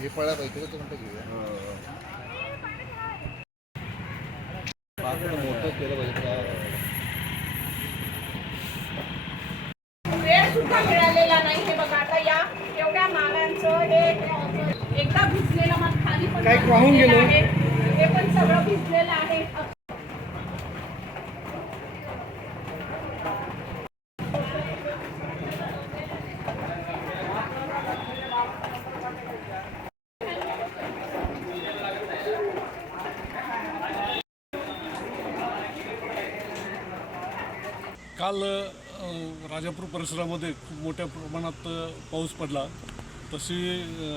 हे पळा पाहिजे तो म्हणतो घेऊया मोठं केलं पाहिजे वेळ सुद्धा मिळालेला नाही. हे बघा आता या एवढ्या मालांचं हे एकदा भिजलेलं माल खाली पण वाहून गेलं आहे. हे पण सगळं भिजलेलं आहे. काल राजापूर परिसरामध्ये खूप मोठ्या प्रमाणात पाऊस पडला. तशी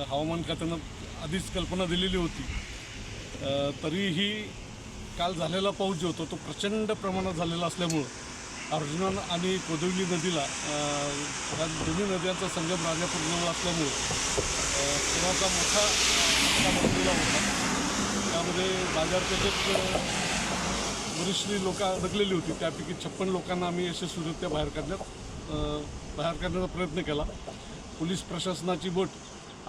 हवामान खात्यानं आधीच कल्पना दिलेली होती. तरीही काल झालेला पाऊस जो होता तो प्रचंड प्रमाणात झालेला असल्यामुळं अर्जुना आणि कोदवली नदीला ह्या दोन्ही नद्यांचा संगम राजापूरजवळ असल्यामुळं पुराचा मोठा धक्का बसलेला होता. त्यामध्ये बाजारपेठेत बरीचशी लोक अडकलेली होती. त्यापैकी 56 लोकांना आम्ही यशस्वीरित्या बाहेर काढण्याचा प्रयत्न केला. पोलीस प्रशासनाची बोट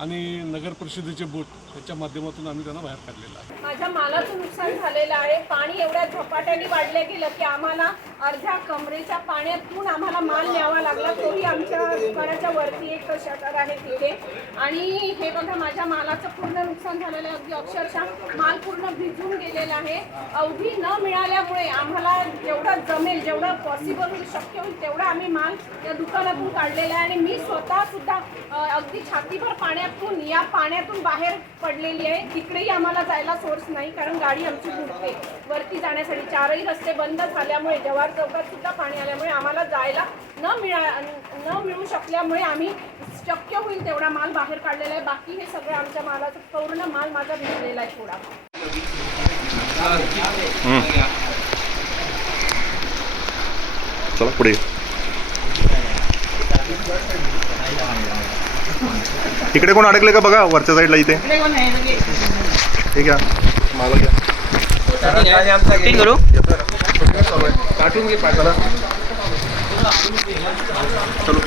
आणि नगर परिषदेचे बोट याच्या माध्यमातून आम्ही त्यांना बाहेर काढलेलं आहे. माझ्या मालाचं नुकसान झालेलं आहे. पाणी एवढ्या झपाट्याने वाढलं गेलं की आम्हाला अर्ध्या कमरेच्या पाण्यातून आम्हाला माल न्यावा लागला. तोही आमच्या दुकानाच्या वरती एक शटर आहे तिथे. आणि हे बघा माझ्या मालाचं पूर्ण नुकसान झालेलं आहे. अगदी अक्षरशः माल पूर्ण भिजून गेलेला आहे. अवधी न मिळाल्यामुळे आम्हाला जेवढं जमेल जेवढं पॉसिबल होईल शक्य होईल तेवढा आम्ही माल या दुकानातून काढलेला आहे. आणि मी स्वतः सुद्धा अगदी छातीभर पाण्यातून बाहेर पडलेली आहे. तिकडेही आम्हाला जायला सोर्स नाही कारण गाडी आमची बुडते वरती जाण्यासाठी. चारही रस्ते बंद झाल्यामुळे जवाहर चौकात सुद्धा पाणी आल्यामुळे आम्हाला जायला न मिळू शकल्यामुळे आम्ही शक्य होईल तेवढा माल बाहेर काढलेला आहे. बाकी हे सगळं आमच्या मालाचं पूर्ण माल माझा भिजलेला आहे थोडा. चला पुढे. इकडे कोण अडकले का बघा वरच्या साईडला. इथे ठीक आहे मला घ्या करू काटून घे चलो.